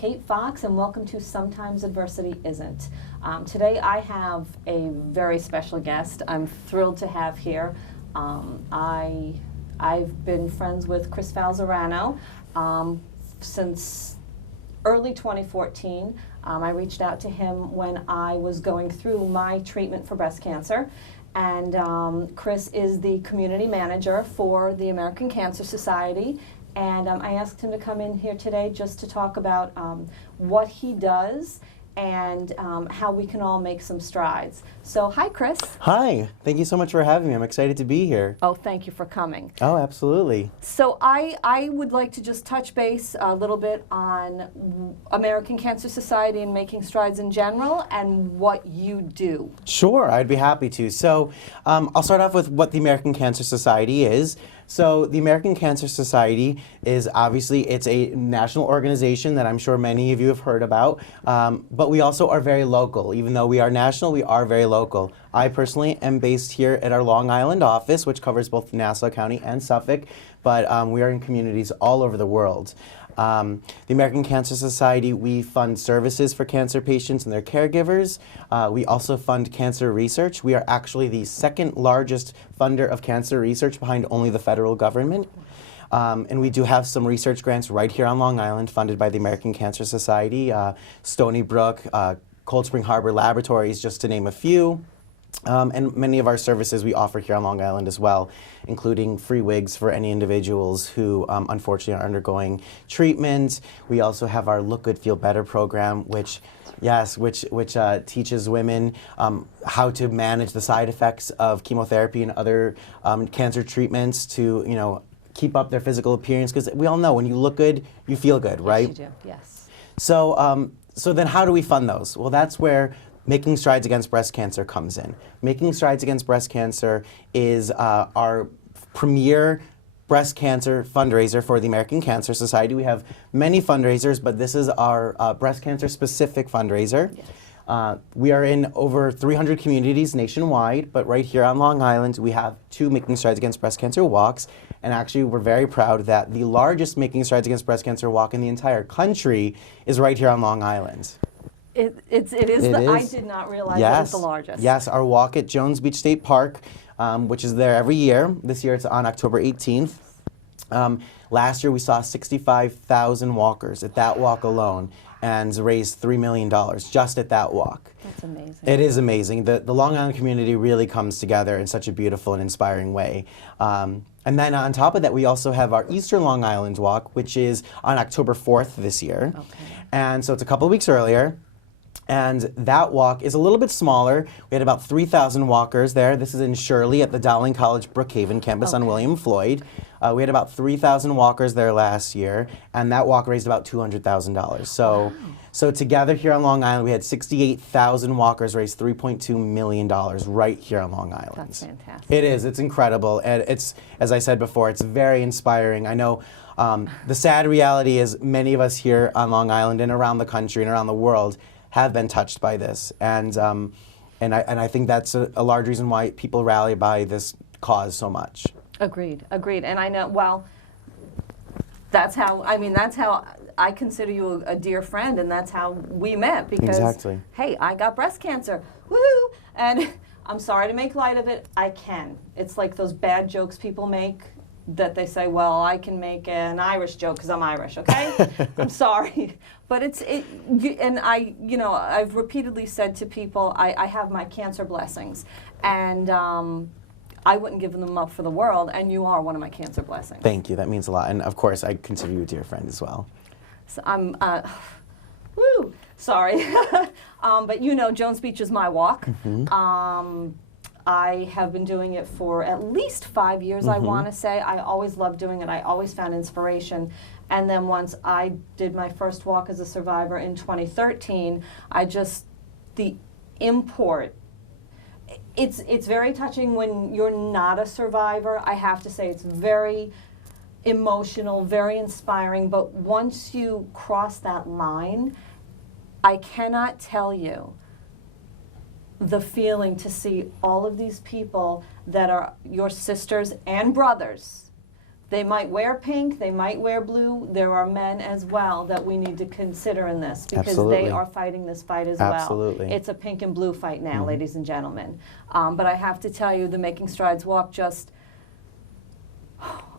Kate Fox, and welcome to Sometimes Adversity Isn't. Today I have a very special guest I'm thrilled to have here. I've been friends with Chris Falzarano since early 2014. I reached out to him when I was going through my treatment for breast cancer. And Chris is the community manager for the American Cancer Society. And I asked him to come in here today just to talk about what he does and how we can all make some strides. So, hi, Chris. Hi. Thank you so much for having me. I'm excited to be here. Oh, thank you for coming. Oh, absolutely. So I would like to just touch base a little bit on American Cancer Society and making strides in general and what you do. Sure, I'd be happy to. So I'll start off with what the American Cancer Society is. So the American Cancer Society is obviously, it's a national organization that I'm sure many of you have heard about, but we also are very local. Even though we are national, we are very local. I personally am based here at our Long Island office, which covers both Nassau County and Suffolk, but we are in communities all over the world. The American Cancer Society, we fund services for cancer patients and their caregivers. We also fund cancer research. We are actually the second largest funder of cancer research behind only the federal government. And we do have some research grants right here on Long Island funded by the American Cancer Society, Stony Brook, Cold Spring Harbor Laboratories, just to name a few. And many of our services we offer here on Long Island as well, including free wigs for any individuals who unfortunately are undergoing treatment. We also have our Look Good, Feel Better program, which teaches women how to manage the side effects of chemotherapy and other cancer treatments to, keep up their physical appearance, because we all know when you look good, you feel good, right? Yes, you do, yes. So then how do we fund those? Well, that's where Making Strides Against Breast Cancer comes in. Making Strides Against Breast Cancer is our premier breast cancer fundraiser for the American Cancer Society. We have many fundraisers, but this is our breast cancer specific fundraiser. Yes. We are in over 300 communities nationwide, but right here on Long Island, we have 2 Making Strides Against Breast Cancer walks. And actually, we're very proud that the largest Making Strides Against Breast Cancer walk in the entire country is right here on Long Island. It is. I did not realize it was the largest. Yes, our walk at Jones Beach State Park, which is there every year. This year it's on October 18th. Last year we saw 65,000 walkers at that walk alone and raised $3 million just at that walk. That's amazing. It is amazing. The Long Island community really comes together in such a beautiful and inspiring way. And then on top of that, we also have our Eastern Long Island walk, which is on October 4th this year. Okay. And so it's a couple of weeks earlier. And that walk is a little bit smaller. We had about 3,000 walkers there. This is in Shirley at the Dowling College Brookhaven campus on William Floyd. We had about 3,000 walkers there last year, and that walk raised about $200,000. So, wow. So together here on Long Island, we had 68,000 walkers raise $3.2 million right here on Long Island. That's fantastic. It is. It's incredible. And it's, as I said before, it's very inspiring. I know the sad reality is many of us here on Long Island and around the country and around the world have been touched by this, and I think that's a large reason why people rally by this cause so much. Agreed. And I know, well, that's how I consider you a dear friend, and that's how we met, because, exactly. Hey, I got breast cancer, woohoo, and I'm sorry to make light of it, I can. It's like those bad jokes people make, that they say, well, I can make an Irish joke because I'm Irish, okay? I'm sorry. But I've repeatedly said to people, I have my cancer blessings, and I wouldn't give them up for the world, and you are one of my cancer blessings. Thank you, that means a lot. And of course, I consider you a dear friend as well. So I'm, sorry. But Jones Beach is my walk. Mm-hmm. I have been doing it for at least 5 years, I want to say. I always loved doing it. I always found inspiration. And then once I did my first walk as a survivor in 2013, the import, it's very touching when you're not a survivor. I have to say it's very emotional, very inspiring. But once you cross that line, I cannot tell you the feeling to see all of these people that are your sisters and brothers They might wear pink, they might wear blue. There are men as well that we need to consider in this because Absolutely. they are fighting this fight as Absolutely. well. It's a pink and blue fight now, ladies and gentlemen. But I have to tell you, the Making Strides Walk just,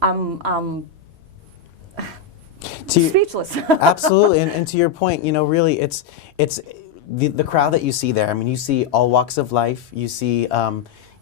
I'm speechless. Absolutely, and to your point, you know, really, it's the crowd that you see there. I mean, you see all walks of life. You see,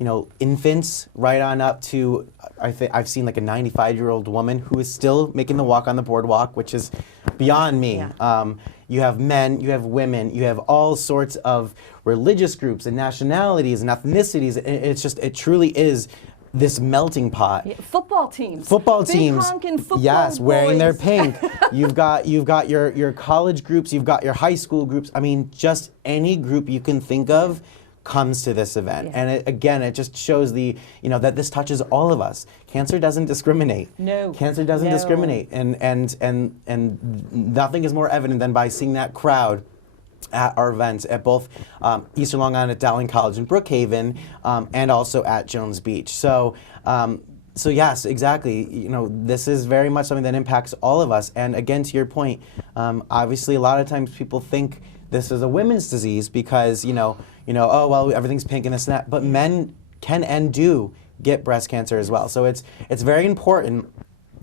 you know, infants right on up to, I've seen like a 95-year-old woman who is still making the walk on the boardwalk, which is beyond me. Yeah. You have men, you have women, you have all sorts of religious groups and nationalities and ethnicities. It's just, it truly is this melting pot. Yeah, football teams. Football Big teams. honkin' football Yes, wearing their boys. pink. You've got your college groups, you've got your high school groups. I mean, just any group you can think of comes to this event. Yeah. And again, it just shows the, you know, that this touches all of us. Cancer doesn't discriminate. No. Cancer doesn't No. discriminate. And nothing is more evident than by seeing that crowd at our events at both Eastern Long Island at Dowling College in Brookhaven and also at Jones Beach. So yes, exactly. You know, this is very much something that impacts all of us. And again, to your point, obviously a lot of times people think this is a women's disease because, you know, oh, well, everything's pink and this and that. But men can and do get breast cancer as well. So it's very important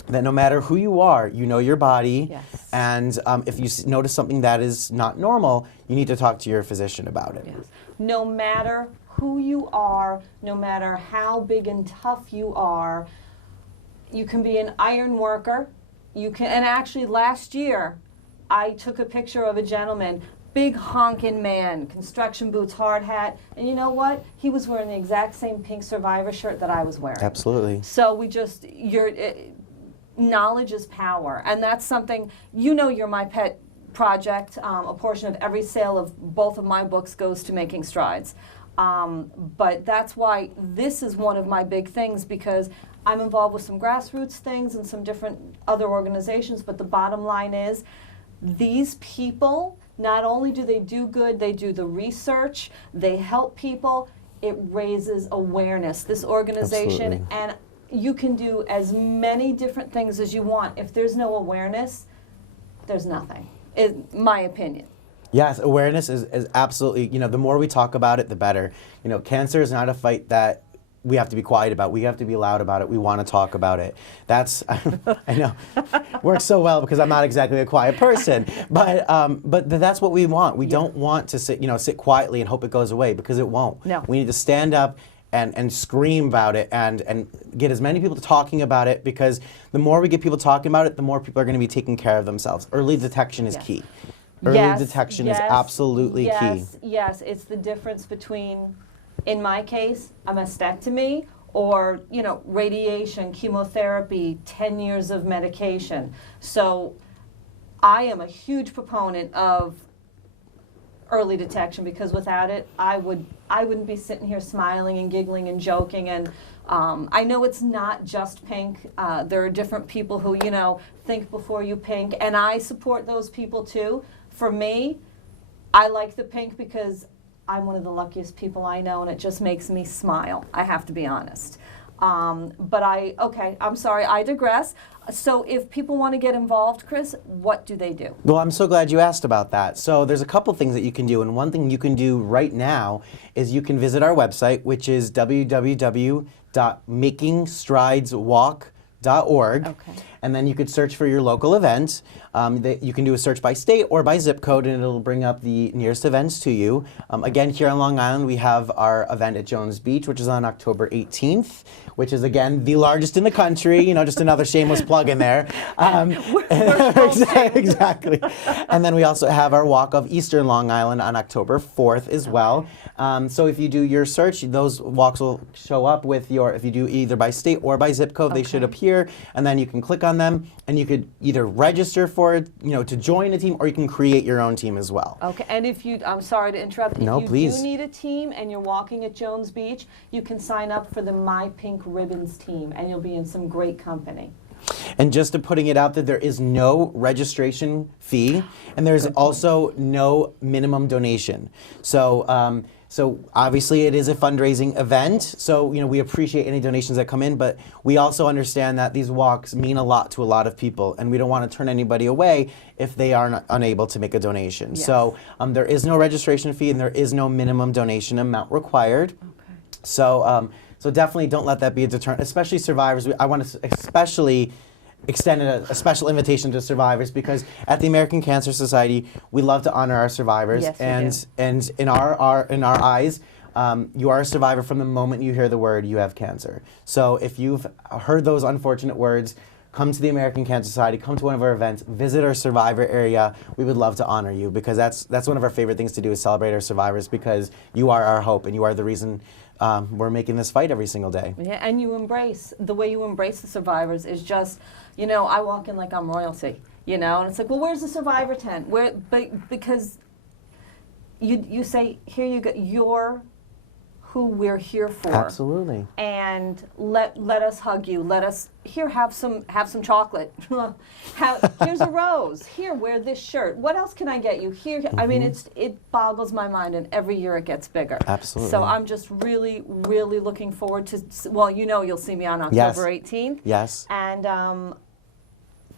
that no matter who you are, you know your body. Yes. And if you notice something that is not normal, you need to talk to your physician about it. Yes. No matter who you are, no matter how big and tough you are, you can be an iron worker. You can, and actually last year, I took a picture of a gentleman, big honking man, construction boots, hard hat, and you know what? He was wearing the exact same pink Survivor shirt that I was wearing. Absolutely. So we just, knowledge is power, and that's something, you know, you're my pet project. A portion of every sale of both of my books goes to Making Strides. But that's why this is one of my big things, because I'm involved with some grassroots things and some different other organizations, but the bottom line is these people, not only do they do good, they do the research, they help people, it raises awareness. This organization, Absolutely. and you can do as many different things as you want. If there's no awareness, there's nothing, in my opinion. Yes, awareness is absolutely, you know, the more we talk about it, the better. You know, cancer is not a fight that we have to be quiet about. We have to be loud about it. We want to talk about it. That's, I know, works so well because I'm not exactly a quiet person. But that's what we want. We don't want to sit quietly and hope it goes away, because it won't. No. We need to stand up and scream about it and get as many people talking about it, because the more we get people talking about it, the more people are going to be taking care of themselves. Early detection is key. Early detection is absolutely key. Yes, it's the difference between, in my case, a mastectomy or, you know, radiation, chemotherapy, 10 years of medication. So I am a huge proponent of early detection, because without it, I wouldn't be sitting here smiling and giggling and joking. And I know it's not just pink. There are different people who, you know, think before you pink, and I support those people too. For me, I like the pink because I'm one of the luckiest people I know, and it just makes me smile. I have to be honest. But I'm sorry, I digress. So if people want to get involved, Chris, what do they do? Well, I'm so glad you asked about that. So there's a couple things that you can do, and one thing you can do right now is you can visit our website, which is www.makingstrideswalk.org. Okay. And then you could search for your local event. You can do a search by state or by zip code, and it'll bring up the nearest events to you. Again, here on Long Island, we have our event at Jones Beach, which is on October 18th, which is, again, the largest in the country. You know, just another shameless plug in there. Exactly. And then we also have our Walk of Eastern Long Island on October 4th as well. So if you do your search, those walks will show up with your, if you do either by state or by zip code, they should appear, and then you can click on them, and you could either register for it, you know, to join a team, or you can create your own team as well. Okay, and if you, I'm sorry to interrupt, No, if you please. do need a team and you're walking at Jones Beach, you can sign up for the My Pink Ribbons team, and you'll be in some great company. And just to putting it out there is no registration fee, and there's also no minimum donation. So So obviously it is a fundraising event, so we appreciate any donations that come in, but we also understand that these walks mean a lot to a lot of people, and we don't want to turn anybody away if they are unable to make a donation. Yes. So there is no registration fee and there is no minimum donation amount required. Okay. So definitely don't let that be a deterrent, especially survivors. I want to especially extend a special invitation to survivors, because at the American Cancer Society we love to honor our survivors. Yes, we and in our eyes, you are a survivor from the moment you hear the word you have cancer. So if you've heard those unfortunate words, come to the American Cancer Society, come to one of our events, visit our survivor area. We would love to honor you, because that's one of our favorite things to do, is celebrate our survivors, because you are our hope and you are the reason we're making this fight every single day. Yeah, and the way you embrace the survivors is just, I walk in like I'm royalty, and it's like, well, where's the survivor tent? Because you say, here you go, you're who we're here for. Absolutely. And let us hug you. Let us have some chocolate. Here's a rose. Here, wear this shirt. What else can I get you? Here, I mean, it boggles my mind, and every year it gets bigger. Absolutely. So I'm just really, really looking forward to. Well, you'll see me on Yes. October 18th. Yes. And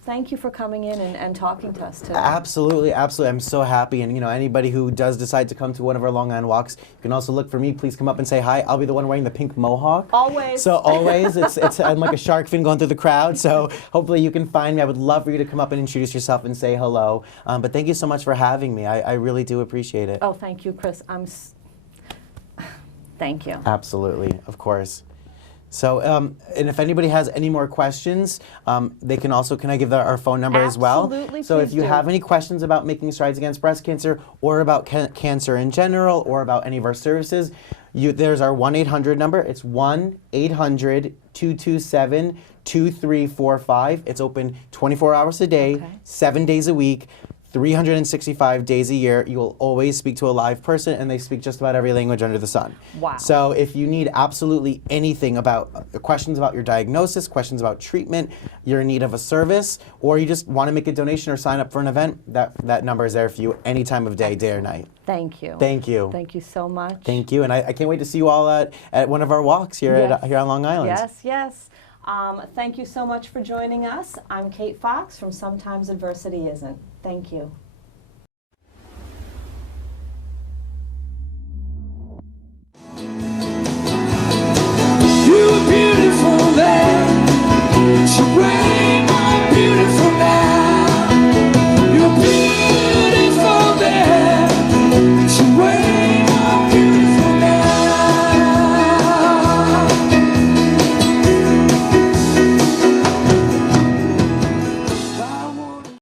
thank you for coming in and talking to us today. Absolutely, absolutely. I'm so happy. And anybody who does decide to come to one of our Long Island walks, you can also look for me. Please come up and say hi. I'll be the one wearing the pink mohawk. Always. So always, I'm like a shark fin going through the crowd. So hopefully you can find me. I would love for you to come up and introduce yourself and say hello. But thank you so much for having me. I really do appreciate it. Oh, thank you, Chris. Thank you. Absolutely, of course. So, and if anybody has any more questions, they can also, can I give our phone number as well? Absolutely, So if please you do. have any questions about making strides against breast cancer, or about cancer in general, or about any of our services, there's our 1-800 number. It's 1-800-227-2345. It's open 24 hours a day, Okay. 7 days a week, 365 days a year. You will always speak to a live person, and they speak just about every language under the sun. Wow. So if you need absolutely anything about questions about your diagnosis, questions about treatment, you're in need of a service, or you just want to make a donation or sign up for an event, that number is there for you any time of day, day or night. Thank you. Thank you. Thank you so much. Thank you, and I can't wait to see you all at one of our walks here Yes. here on Long Island. Yes, yes. Thank you so much for joining us. I'm Kate Fox from Sometimes Adversity Isn't. Thank you.